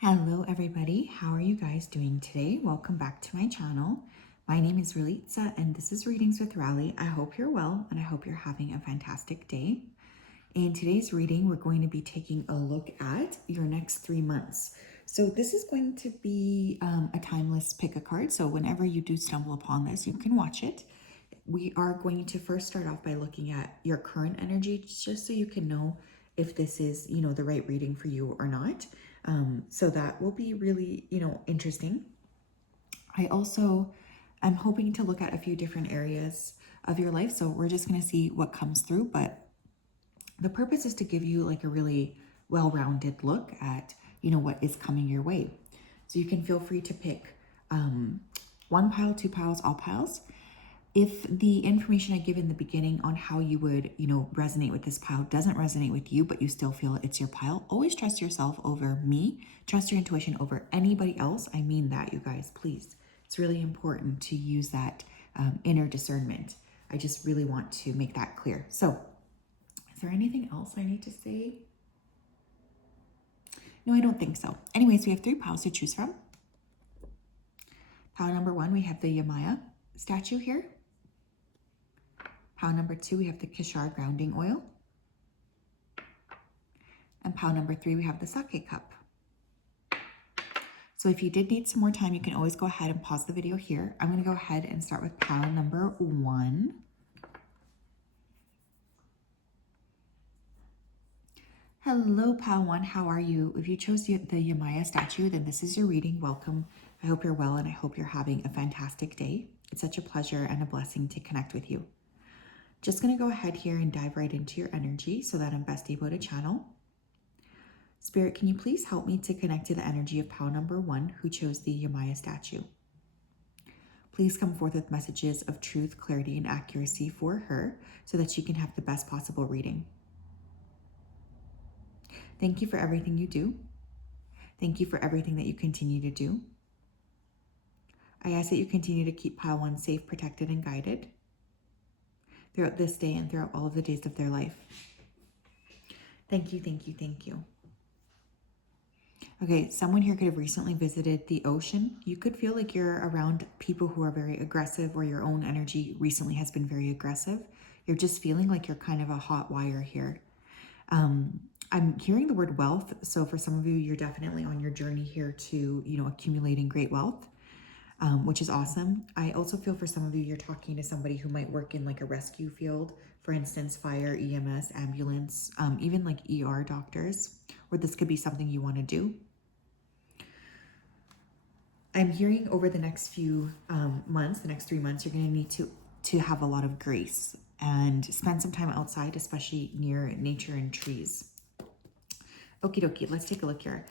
Hello everybody, how are you guys doing today? Welcome back to my channel. My name is Ralitza and this is Readings with Rali. I hope you're well and I hope you're having a fantastic day. In today's reading, we're going to be taking a look at your next 3 months. So this is going to be a timeless pick a card. So whenever you do stumble upon this, you can watch it. We are going to first start off by looking at your current energy, just so you can know if this is, the right reading for you or not. So that will be really, interesting. I'm hoping to look at a few different areas of your life. So we're just going to see what comes through. But the purpose is to give you like a really well-rounded look at, what is coming your way. So you can feel free to pick one pile, two piles, all piles. If the information I give in the beginning on how you would, resonate with this pile doesn't resonate with you, but you still feel it's your pile, always trust yourself over me. Trust your intuition over anybody else. I mean that, you guys, please. It's really important to use that inner discernment. I just really want to make that clear. So, is there anything else I need to say? No, I don't think so. Anyways, we have 3 piles to choose from. Pile number 1, we have the Yamaya statue here. Pile number 2, we have the Kishar grounding oil. And pile number 3, we have the sake cup. So if you did need some more time, you can always go ahead and pause the video here. I'm going to go ahead and start with pile number 1. Hello, pile 1. How are you? If you chose the Yamaya statue, then this is your reading. Welcome. I hope you're well and I hope you're having a fantastic day. It's such a pleasure and a blessing to connect with you. Just going to go ahead here and dive right into your energy so that I'm best able to channel. Spirit, can you please help me to connect to the energy of pile number 1 who chose the Yamaya statue? Please come forth with messages of truth, clarity, and accuracy for her so that she can have the best possible reading. Thank you for everything you do. Thank you for everything that you continue to do. I ask that you continue to keep pile 1 safe, protected, and guided throughout this day and throughout all of the days of their life. Thank you, thank you, thank you. Okay, someone here could have recently visited the ocean. You could feel like you're around people who are very aggressive, or your own energy recently has been very aggressive. You're just feeling like you're kind of a hot wire here. I'm hearing the word wealth. So for some of you, you're definitely on your journey here to, accumulating great wealth. Which is awesome. I also feel for some of you, you're talking to somebody who might work in like a rescue field, for instance, fire, EMS, ambulance, even like ER doctors, or this could be something you want to do. I'm hearing over the next few months, the next 3 months, you're going to need to have a lot of grace and spend some time outside, especially near nature and trees. Okie dokie, let's take a look here.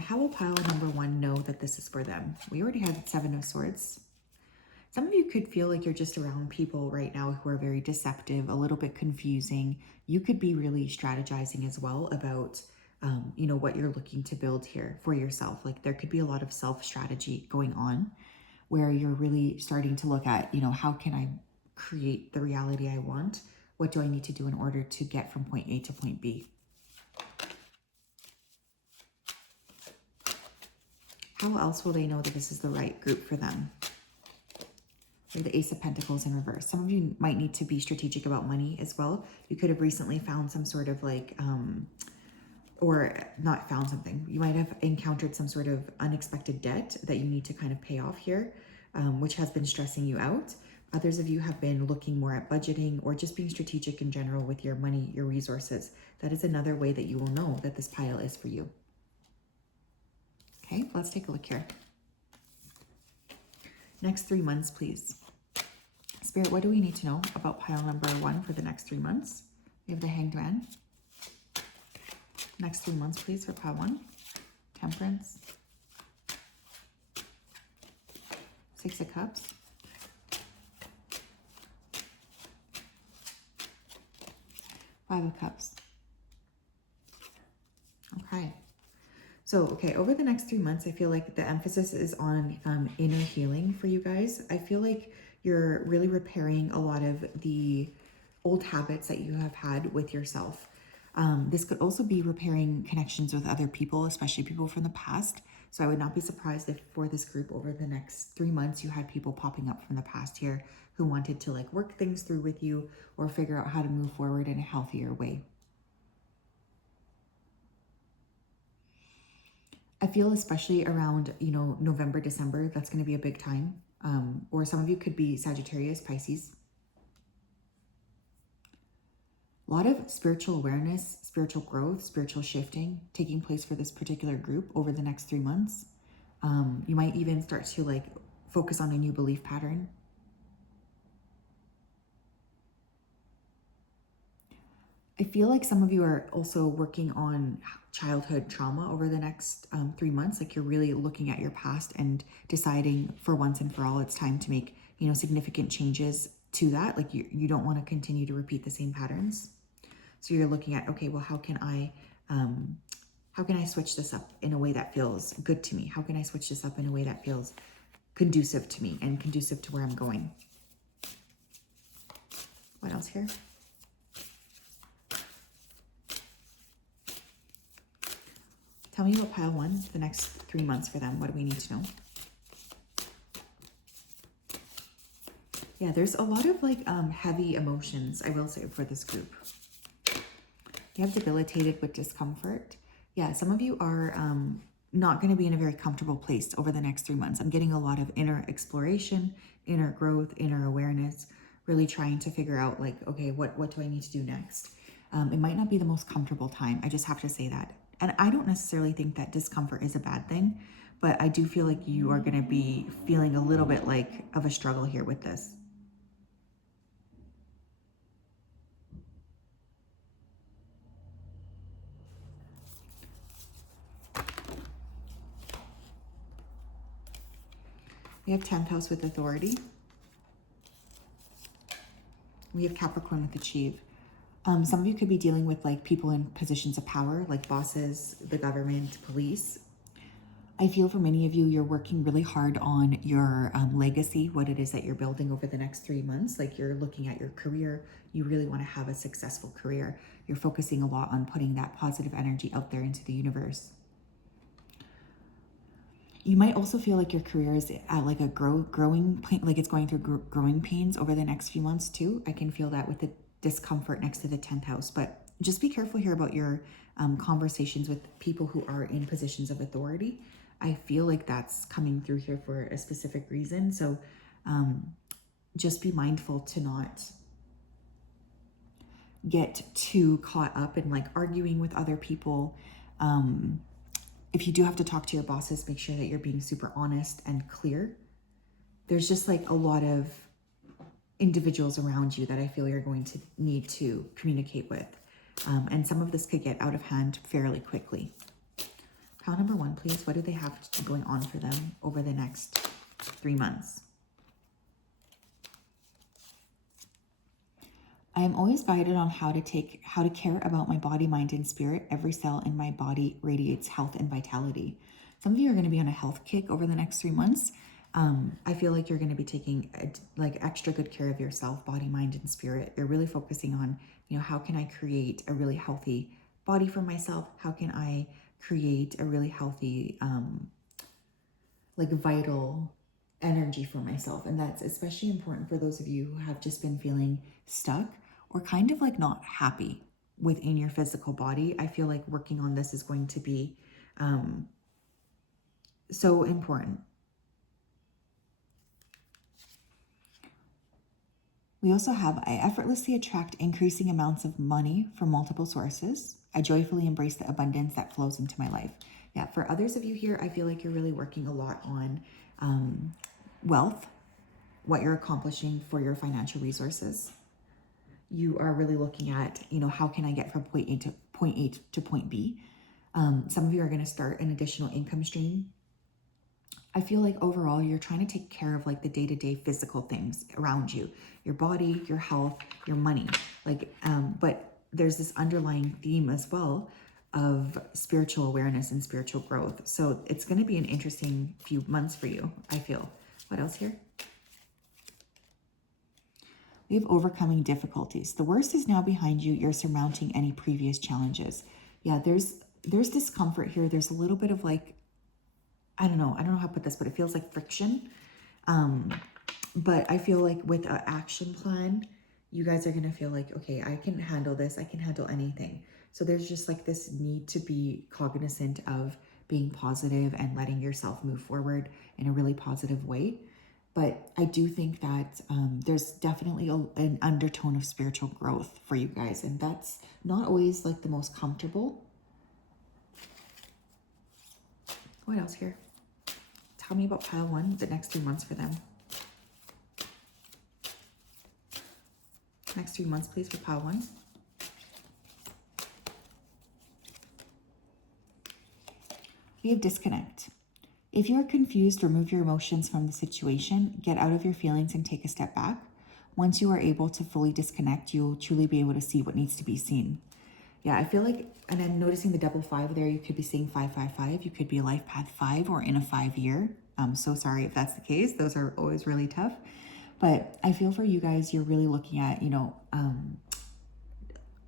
How will pile number 1 know that this is for them? We already had 7 of Swords. Some of you could feel like you're just around people right now who are very deceptive, a little bit confusing. You could be really strategizing as well about, what you're looking to build here for yourself. Like there could be a lot of self-strategy going on where you're really starting to look at, how can I create the reality I want? What do I need to do in order to get from point A to point B? How else will they know that this is the right group for them? Or the Ace of Pentacles in reverse. Some of you might need to be strategic about money as well. You could have recently found some sort of like, or not found something. You might have encountered some sort of unexpected debt that you need to kind of pay off here, which has been stressing you out. Others of you have been looking more at budgeting or just being strategic in general with your money, your resources. That is another way that you will know that this pile is for you. Okay, let's take a look here. Next 3 months, please. Spirit, what do we need to know about pile number 1 for the next 3 months? We have the Hanged Man. Next 3 months, please, for pile 1. Temperance. 6 of Cups. Five of Cups. Okay. So, okay, over the next 3 months, I feel like the emphasis is on inner healing for you guys. I feel like you're really repairing a lot of the old habits that you have had with yourself. This could also be repairing connections with other people, especially people from the past. So I would not be surprised if for this group over the next 3 months, you had people popping up from the past here who wanted to like work things through with you or figure out how to move forward in a healthier way. I feel especially around, November, December, that's going to be a big time. Or some of you could be Sagittarius, Pisces. A lot of spiritual awareness, spiritual growth, spiritual shifting taking place for this particular group over the next 3 months. You might even start to like focus on a new belief pattern. I feel like some of you are also working on childhood trauma over the next 3 months. Like you're really looking at your past and deciding for once and for all, it's time to make, significant changes to that. Like you don't want to continue to repeat the same patterns. So you're looking at, okay, well, how can I switch this up in a way that feels good to me? How can I switch this up in a way that feels conducive to me and conducive to where I'm going? What else here? Tell me about pile 1, the next 3 months for them. What do we need to know? Yeah, there's a lot of like heavy emotions, I will say, for this group. You have debilitated with discomfort. Yeah, some of you are not going to be in a very comfortable place over the next 3 months. I'm getting a lot of inner exploration, inner growth, inner awareness, really trying to figure out like, okay, what do I need to do next? It might not be the most comfortable time. I just have to say that. And I don't necessarily think that discomfort is a bad thing, but I do feel like you are going to be feeling a little bit like of a struggle here with this. We have 10th house with authority. We have Capricorn with achieve. Some of you could be dealing with like people in positions of power, like bosses, the government, police. I feel for many of you, you're working really hard on your legacy, what it is that you're building over the next 3 months. Like you're looking at your career. You really want to have a successful career. You're focusing a lot on putting that positive energy out there into the universe. You might also feel like your career is at like a growing pain, like it's going through growing pains over the next few months too. I can feel that with the discomfort next to the 10th house, but just be careful here about your conversations with people who are in positions of authority. I feel like that's coming through here for a specific reason. So just be mindful to not get too caught up in like arguing with other people. If you do have to talk to your bosses, make sure that you're being super honest and clear. There's just like a lot of individuals around you that I feel you're going to need to communicate with. And some of this could get out of hand fairly quickly. Pile number 1, please. What do they have going on for them over the next 3 months? I am always guided on how to care about my body, mind, and spirit. Every cell in my body radiates health and vitality. Some of you are going to be on a health kick over the next 3 months. I feel like you're going to be taking like extra good care of yourself, body, mind, and spirit. You're really focusing on, how can I create a really healthy body for myself? How can I create a really healthy, like vital energy for myself? And that's especially important for those of you who have just been feeling stuck or kind of like not happy within your physical body. I feel like working on this is going to be so important. We also have, I effortlessly attract increasing amounts of money from multiple sources. I joyfully embrace the abundance that flows into my life. Yeah, for others of you here, I feel like you're really working a lot on wealth, what you're accomplishing for your financial resources. You are really looking at, how can I get from point A to point B? Some of you are going to start an additional income stream. I feel like overall, you're trying to take care of like the day-to-day physical things around you, your body, your health, your money. But there's this underlying theme as well of spiritual awareness and spiritual growth. So it's going to be an interesting few months for you, I feel. What else here? We have overcoming difficulties. The worst is now behind you. You're surmounting any previous challenges. Yeah, there's discomfort here. There's a little bit of like, I don't know how to put this, but it feels like friction. But I feel like with an action plan, you guys are going to feel like, okay, I can handle this. I can handle anything. So there's just like this need to be cognizant of being positive and letting yourself move forward in a really positive way. But I do think that there's definitely an undertone of spiritual growth for you guys. And that's not always like the most comfortable. What else here? Tell me about pile 1, the next 3 months for them. Next 3 months, please, for pile 1. We have disconnect. If you are confused, remove your emotions from the situation, get out of your feelings and take a step back. Once you are able to fully disconnect, you will truly be able to see what needs to be seen. Yeah, I feel like, and I'm noticing the double 5 there. You could be seeing 555. You could be a life path 5 or in a 5-year. I'm so sorry if that's the case. Those are always really tough. But I feel for you guys, you're really looking at,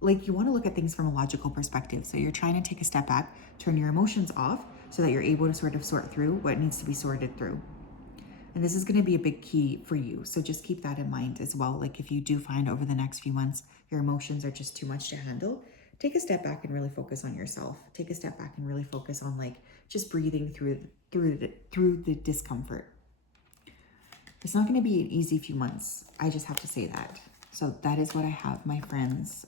like you want to look at things from a logical perspective. So you're trying to take a step back, turn your emotions off so that you're able to sort of sort through what needs to be sorted through. And this is going to be a big key for you. So just keep that in mind as well. Like if you do find over the next few months, your emotions are just too much to handle, take a step back and really focus on yourself. Take a step back and really focus on like just breathing through the discomfort. It's not going to be an easy few months. I just have to say that. So that is what I have, my friends.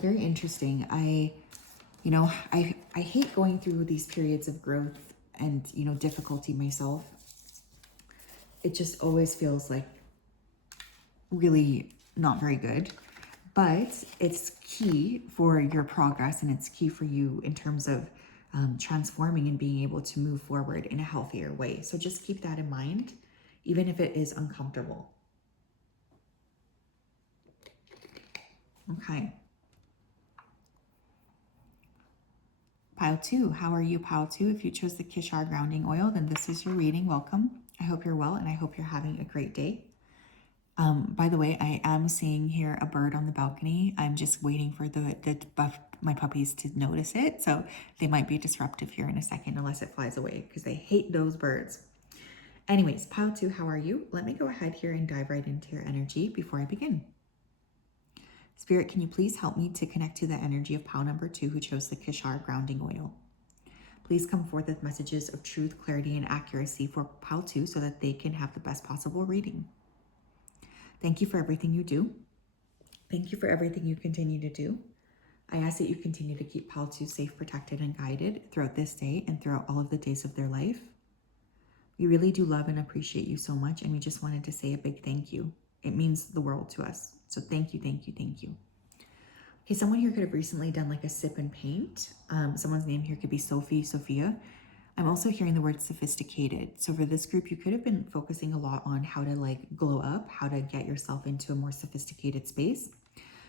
Very interesting. I hate going through these periods of growth and, difficulty myself. It just always feels like really not very good, but it's key for your progress and it's key for you in terms of transforming and being able to move forward in a healthier way. So just keep that in mind, even if it is uncomfortable. Okay. Pile 2, how are you, Pile 2? If you chose the Kishar grounding oil, then this is your reading. Welcome. I hope you're well and I hope you're having a great day. By the way, I am seeing here a bird on the balcony. I'm just waiting for my puppies to notice it. So they might be disruptive here in a second unless it flies away because they hate those birds. Anyways, Pile 2, how are you? Let me go ahead here and dive right into your energy before I begin. Spirit, can you please help me to connect to the energy of pile number 2 who chose the Kishar grounding oil? Please come forth with messages of truth, clarity, and accuracy for pile 2 so that they can have the best possible reading. Thank you for everything you do. Thank you for everything you continue to do. I ask that you continue to keep pile 2 safe, protected, and guided throughout this day and throughout all of the days of their life. We really do love and appreciate you so much, and we just wanted to say a big thank you. It means the world to us. So thank you, thank you, thank you. Okay, someone here could have recently done like a sip and paint. Someone's name here could be Sophie, Sophia. I'm also hearing the word sophisticated. So for this group, you could have been focusing a lot on how to like glow up, how to get yourself into a more sophisticated space.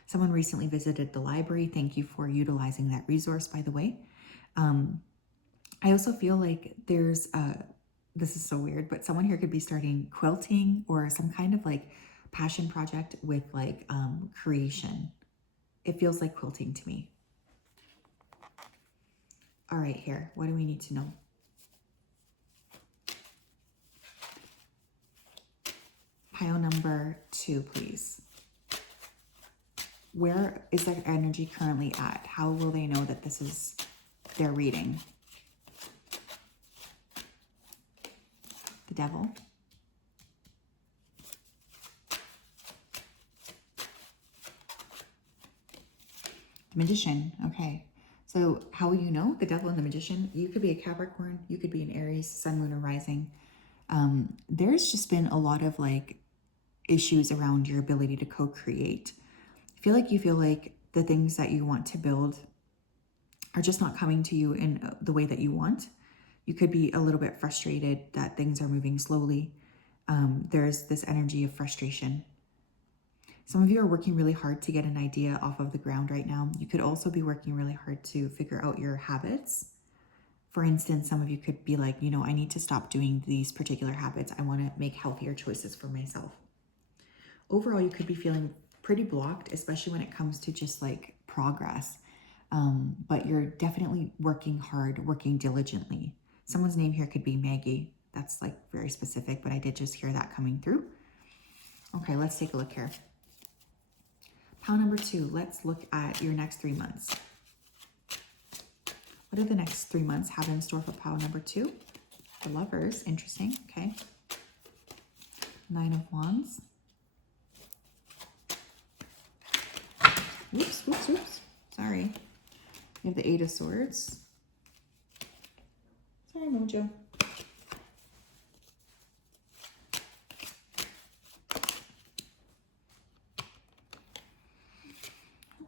Someone recently visited the library. Thank you for utilizing that resource, by the way. I also feel like there's, this is so weird, but someone here could be starting quilting or some kind of like passion project with like creation. It feels like quilting to me. All right, here, what do we need to know? Pile number 2, please. Where is their energy currently at? How will they know that this is their reading? The Devil. The Magician. Okay. So how will you know? The Devil and the Magician. You could be a Capricorn. You could be an Aries, Sun, Moon, or Rising. There's just been a lot of like issues around your ability to co-create. I feel like you feel like the things that you want to build are just not coming to you in the way that you want. You could be a little bit frustrated that things are moving slowly. There's this energy of frustration. Some of you are working really hard to get an idea off of the ground right now. You could also be working really hard to figure out your habits. For instance, some of you could be like, I need to stop doing these particular habits. I want to make healthier choices for myself. overall you could be feeling pretty blocked, especially when it comes to just like progress. But you're definitely working hard, working diligently. Someone's name here could be Maggie. That's like very specific, but I did just hear that coming through. Okay, let's take a look here. Pile number 2, let's look at your next 3 months. What do the next 3 months have in store for pile number 2? The Lovers, interesting, okay. 9 of Wands. Oops. Sorry. You have the 8 of Swords. Sorry, Mojo.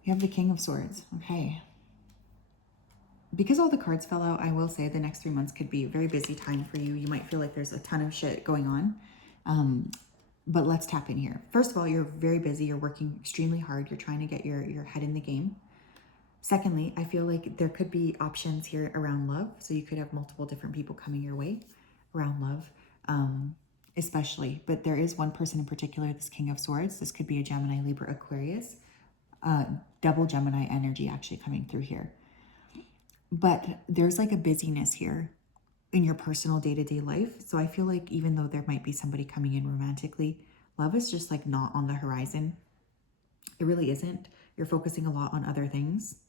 You have the King of Swords. Okay. Because all the cards fell out, I will say the next 3 months could be a very busy time for you. You might feel like there's a ton of shit going on. But let's tap in here. First of all, you're very busy. You're working extremely hard. You're trying to get your head in the game. Secondly, I feel like there could be options here around love. So you could have multiple different people coming your way around love, especially. But there is one person in particular, this King of Swords. This could be a Gemini, Libra, Aquarius. Double Gemini energy actually coming through here. But there's like a busyness here in your personal day-to-day life. So I feel like even though there might be somebody coming in romantically, love is just like not on the horizon. It really isn't. You're focusing a lot on other things.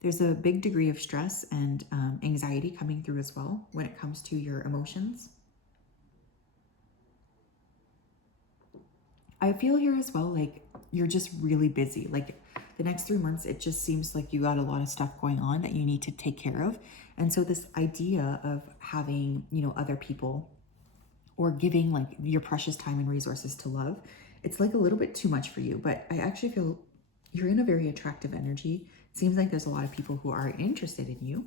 There's a big degree of stress and anxiety coming through as well when it comes to your emotions. I feel here as well, like you're just really busy. Like the next 3 months, it just seems like you got a lot of stuff going on that you need to take care of. And so this idea of having, you know, other people or giving like your precious time and resources to love, it's like a little bit too much for you. But I actually feel you're in a very attractive energy. It seems like there's a lot of people who are interested in you,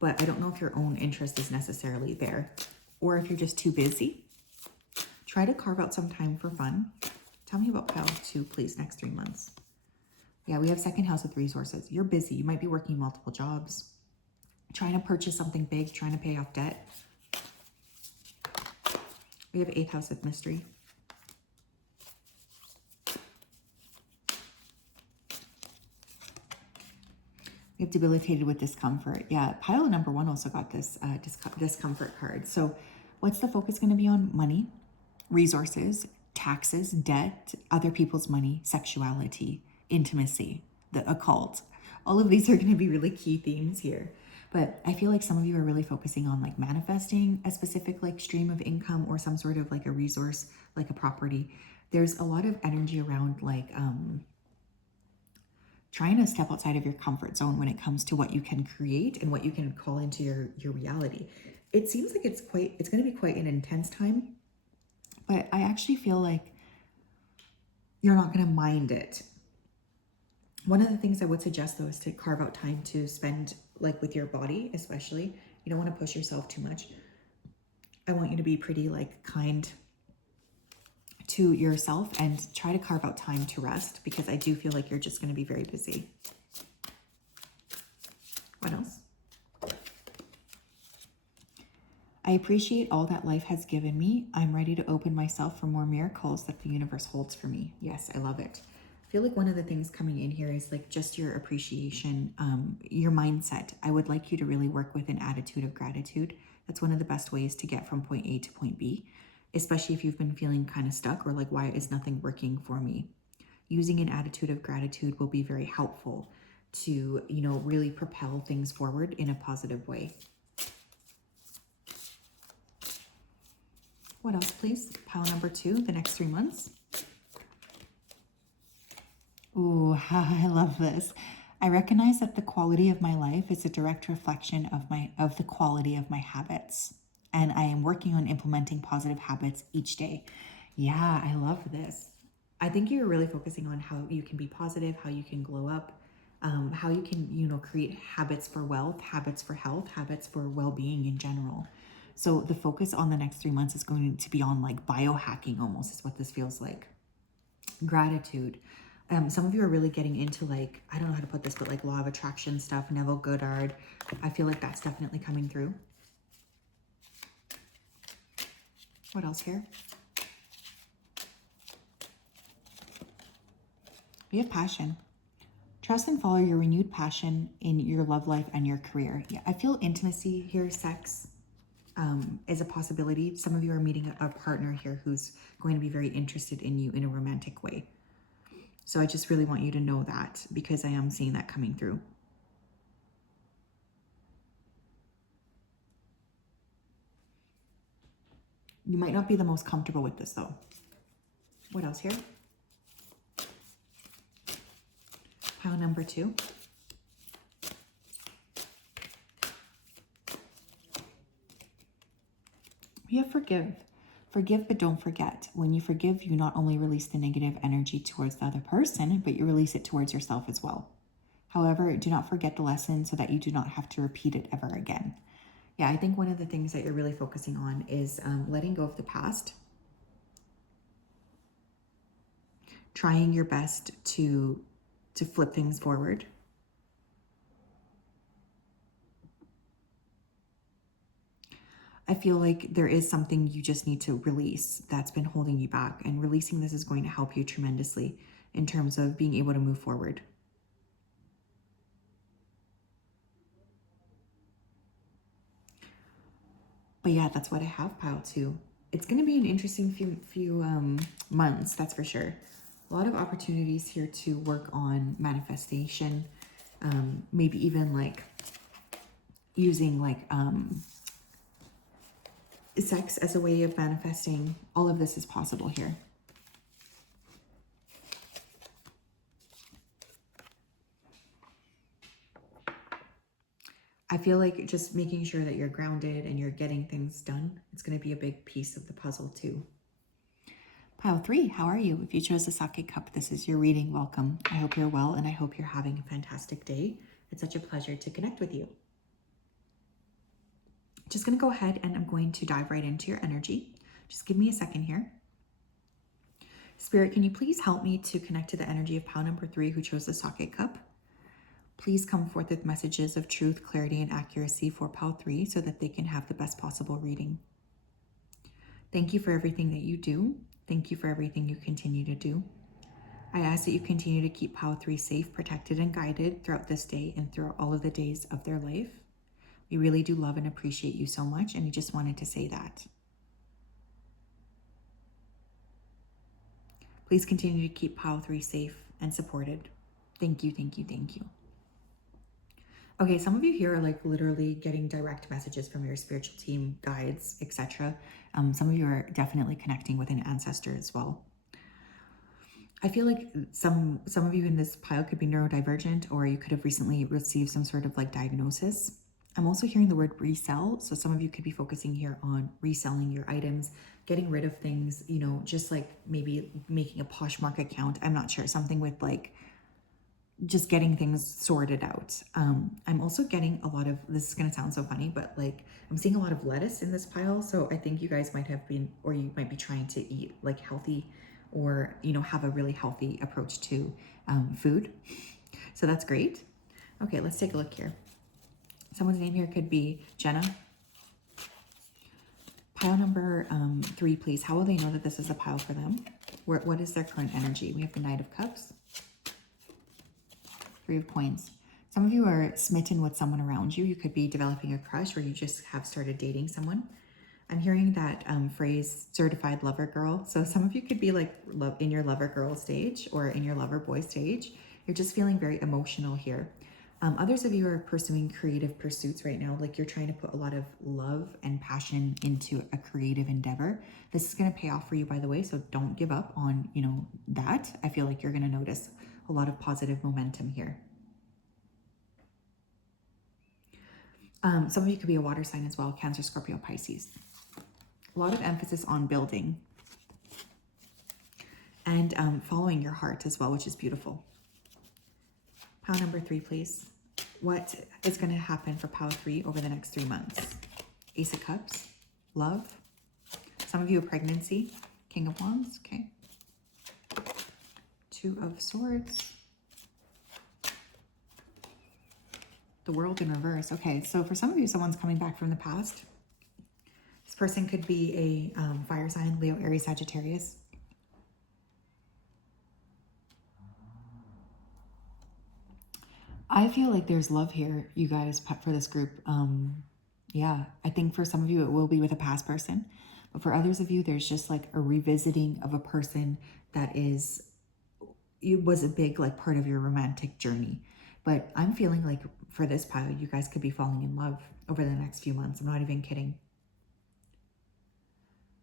but I don't know if your own interest is necessarily there or if you're just too busy. Try to carve out some time for fun. Tell me about pile 2, please, next 3 months. Yeah, we have second house with resources. You're busy. You might be working multiple jobs, trying to purchase something big, trying to pay off debt. We have 8th house with mystery. We have debilitated with discomfort. Yeah, pile number 1 also got this discomfort card. So what's the focus going to be on? Money, resources, taxes, debt, other people's money, sexuality, intimacy, the occult. All of these are going to be really key themes here. But I feel like some of you are really focusing on like manifesting a specific like stream of income or some sort of like a resource, like a property. There's a lot of energy around like trying to step outside of your comfort zone when it comes to what you can create and what you can call into your reality. It seems like it's going to be quite an intense time, but I actually feel like you're not going to mind it. One of the things I would suggest though is to carve out time to spend like with your body, especially. You don't want to push yourself too much. I want you to be pretty like kind to yourself and try to carve out time to rest, because I do feel like you're just going to be very busy. What else? I appreciate all that life has given me. I'm ready to open myself for more miracles that the universe holds for me. Yes, I love it. I feel like one of the things coming in here is like just your appreciation, your mindset. I would like you to really work with an attitude of gratitude. That's one of the best ways to get from point A to point B, especially if you've been feeling kind of stuck or like, why is nothing working for me? Using an attitude of gratitude will be very helpful to, you know, really propel things forward in a positive way. What else, please? Pile number 2, the next 3 months. Ooh, I love this. I recognize that the quality of my life is a direct reflection of the quality of my habits. And I am working on implementing positive habits each day. Yeah, I love this. I think you're really focusing on how you can be positive, how you can glow up, how you can, you know, create habits for wealth, habits for health, habits for well-being in general. So the focus on the next 3 months is going to be on like biohacking almost, is what this feels like. Gratitude. Some of you are really getting into like, I don't know how to put this, but like law of attraction stuff, Neville Goddard. I feel like that's definitely coming through. What else here? We have passion. Trust and follow your renewed passion in your love life and your career. Yeah, I feel intimacy here, sex, is a possibility. Some of you are meeting a partner here who's going to be very interested in you in a romantic way. So I just really want you to know that, because I am seeing that coming through. You might not be the most comfortable with this though. What else here? Pile number 2. We have forgive. Forgive, but don't forget. When you forgive, you not only release the negative energy towards the other person, but you release it towards yourself as well. However, do not forget the lesson so that you do not have to repeat it ever again. Yeah, I think one of the things that you're really focusing on is letting go of the past. Trying your best to flip things forward. I feel like there is something you just need to release that's been holding you back, and releasing this is going to help you tremendously in terms of being able to move forward. But yeah, that's what I have, pile 2. It's going to be an interesting few months, that's for sure. A lot of opportunities here to work on manifestation, maybe even like using like sex as a way of manifesting. All of this is possible here. I feel like just making sure that you're grounded and you're getting things done, it's going to be a big piece of the puzzle too. Pile 3, how are you? If you chose the Sake Cup, this is your reading. Welcome. I hope you're well, and I hope you're having a fantastic day. It's such a pleasure to connect with you. Just going to go ahead and I'm going to dive right into your energy. Just give me a second here. Spirit, can you please help me to connect to the energy of pile number 3 who chose the Sake Cup? Please come forth with messages of truth, clarity, and accuracy for pile 3 so that they can have the best possible reading. Thank you for everything that you do. Thank you for everything you continue to do. I ask that you continue to keep pile 3 safe, protected, and guided throughout this day and throughout all of the days of their life. We really do love and appreciate you so much, and we just wanted to say that. Please continue to keep pile 3 safe and supported. Thank you, thank you, thank you. Okay, some of you here are like literally getting direct messages from your spiritual team, guides, etc. Some of you are definitely connecting with an ancestor as well. I feel like some of you in this pile could be neurodivergent, or you could have recently received some sort of like diagnosis. I'm also hearing the word resell. So some of you could be focusing here on reselling your items, getting rid of things, you know, just like maybe making a Poshmark account. I'm not sure, something with like just getting things sorted out. I'm also getting a lot of, this is going to sound so funny, but like I'm seeing a lot of lettuce in this pile. So I think you guys might have been, or you might be trying to eat like healthy, or, you know, have a really healthy approach to food. So that's great. Okay, let's take a look here. Someone's name here could be Jenna. Pile number 3, please. How will they know that this is a pile for them? What is their current energy? We have the Knight of Cups. 3 of Coins. Some of you are smitten with someone around you. You could be developing a crush, or you just have started dating someone. I'm hearing that phrase, certified lover girl. So some of you could be like in your lover girl stage or in your lover boy stage. You're just feeling very emotional here. Others of you are pursuing creative pursuits right now. Like you're trying to put a lot of love and passion into a creative endeavor. This is going to pay off for you, by the way. So don't give up on, you know, that. I feel like you're going to notice a lot of positive momentum here. Some of you could be a water sign as well, Cancer, Scorpio, Pisces. A lot of emphasis on building and following your heart as well, which is beautiful. Pile number 3, please. What is going to happen for pile 3 over the next 3 months? Ace of Cups, love. Some of you a pregnancy, King of Wands, okay. 2 of Swords. The World in reverse. Okay, so for some of you, someone's coming back from the past. This person could be a fire sign, Leo, Aries, Sagittarius. I feel like there's love here, you guys, for this group. Yeah, I think for some of you, it will be with a past person. But for others of you, there's just like a revisiting of a person that it was a big like part of your romantic journey. But I'm feeling like for this pile, you guys could be falling in love over the next few months. I'm not even kidding.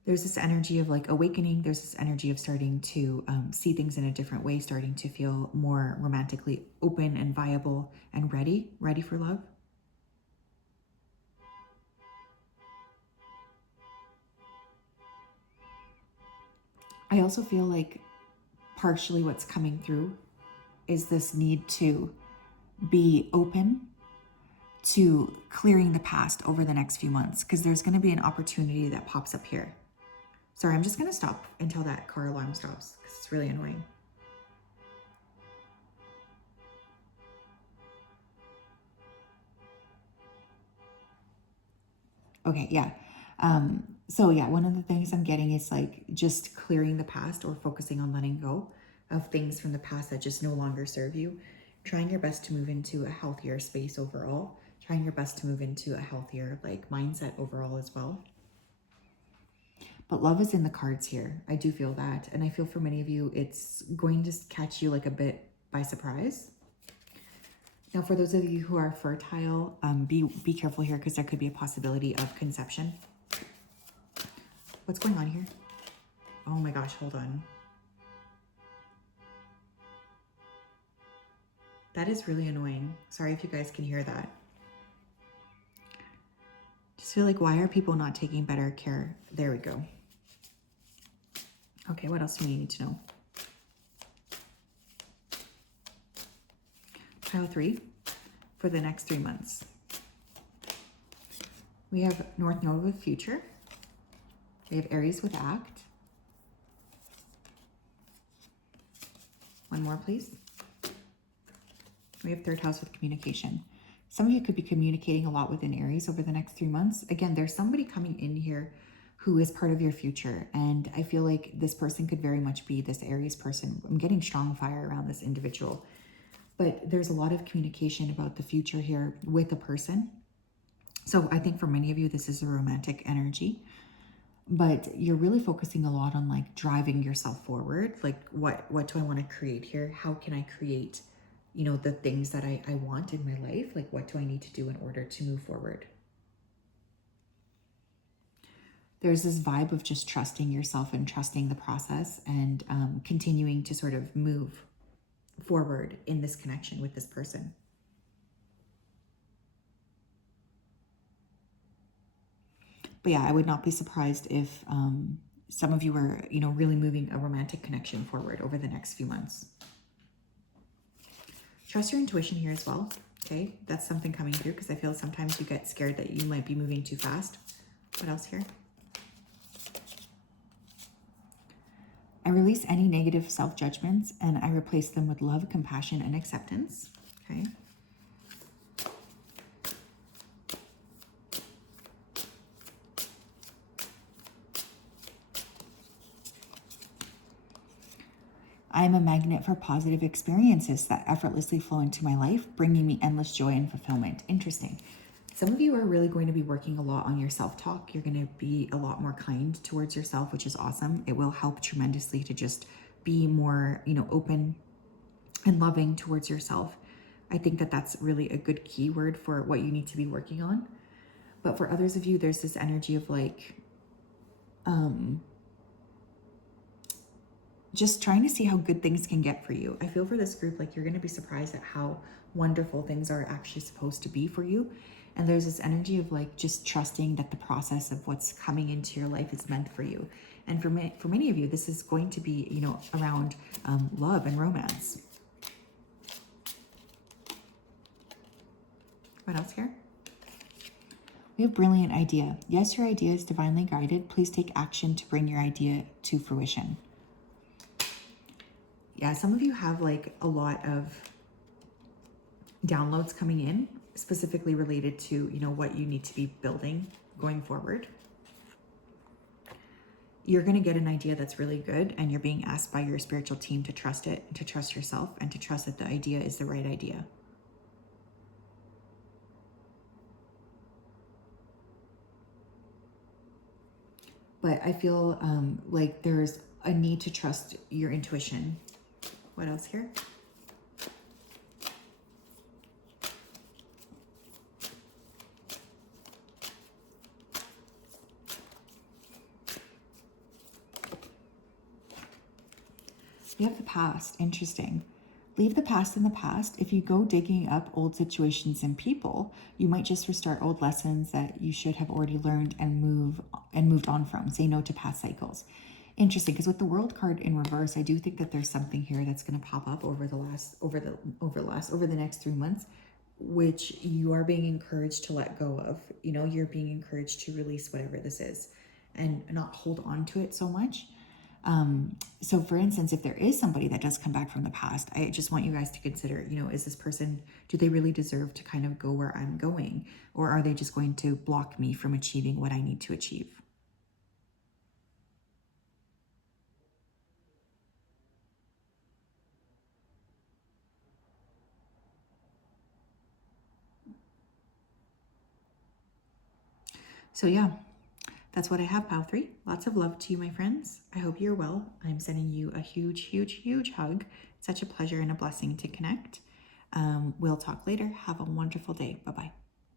There's this energy of like awakening. There's this energy of starting to see things in a different way, starting to feel more romantically open and viable and ready for love. I also feel like partially what's coming through is this need to be open to clearing the past over the next few months, because there's going to be an opportunity that pops up here. Sorry, I'm just going to stop until that car alarm stops because it's really annoying. Okay, yeah. So yeah, one of the things I'm getting is like just clearing the past or focusing on letting go of things from the past that just no longer serve you. Trying your best to move into a healthier space overall. Trying your best to move into a healthier like mindset overall as well. But love is in the cards here. I do feel that. And I feel for many of you, it's going to catch you like a bit by surprise. Now, for those of you who are fertile, be careful here because there could be a possibility of conception. What's going on here? Oh my gosh, hold on. That is really annoying. Sorry if you guys can hear that. Just feel like, why are people not taking better care? There we go. Okay, what else do we need to know? Pile 3 for the next 3 months. We have North Node with Future. We have Aries with Act. One more, please. We have third house with communication. Some of you could be communicating a lot within Aries over the next 3 months. Again, there's somebody coming in here who is part of your future. And I feel like this person could very much be this Aries person. I'm getting strong fire around this individual. But there's a lot of communication about the future here with a person. So I think for many of you, this is a romantic energy. But you're really focusing a lot on like driving yourself forward. Like what do I want to create here? How can I create, you know, the things that I want in my life? Like what do I need to do in order to move forward? There's this vibe of just trusting yourself and trusting the process and continuing to sort of move forward in this connection with this person. But yeah, I would not be surprised if some of you are, you know, really moving a romantic connection forward over the next few months. Trust your intuition here as well. Okay, that's something coming through because I feel sometimes you get scared that you might be moving too fast. What else here? I release any negative self-judgments and I replace them with love, compassion, and acceptance. Okay. I'm a magnet for positive experiences that effortlessly flow into my life, bringing me endless joy and fulfillment. Interesting. Some of you are really going to be working a lot on your self-talk. You're going to be a lot more kind towards yourself, which is awesome. It will help tremendously to just be more, you know, open and loving towards yourself. I think that that's really a good keyword for what you need to be working on. But for others of you, there's this energy of like, just trying to see how good things can get for you. I feel for this group, like you're going to be surprised at how wonderful things are actually supposed to be for you. And there's this energy of like just trusting that the process of what's coming into your life is meant for you. And for many of you, this is going to be, you know, around love and romance. What else here? We have brilliant idea. Yes, your idea is divinely guided. Please take action to bring your idea to fruition. Yeah, some of you have like a lot of downloads coming in, specifically related to, you know, what you need to be building going forward. You're going to get an idea that's really good and you're being asked by your spiritual team to trust it, to trust yourself, and to trust that the idea is the right idea. but I feel like there's a need to trust your intuition. What else here? We have the past. Interesting. Leave the past in the past. If you go digging up old situations and people, you might just restart old lessons that you should have already learned and moved on from. Say no to past cycles. Interesting, because with the World card in reverse, I do think that there's something here that's going to pop up over the next 3 months, which you are being encouraged to let go of. You know, you're being encouraged to release whatever this is and not hold on to it so much. So for instance, if there is somebody that does come back from the past, I just want you guys to consider, you know, is this person, do they really deserve to kind of go where I'm going? Or are they just going to block me from achieving what I need to achieve? So yeah, that's what I have, Pile 3. Lots of love to you, my friends. I hope you're well. I'm sending you a huge, huge, huge hug. It's such a pleasure and a blessing to connect. We'll talk later. Have a wonderful day. Bye-bye.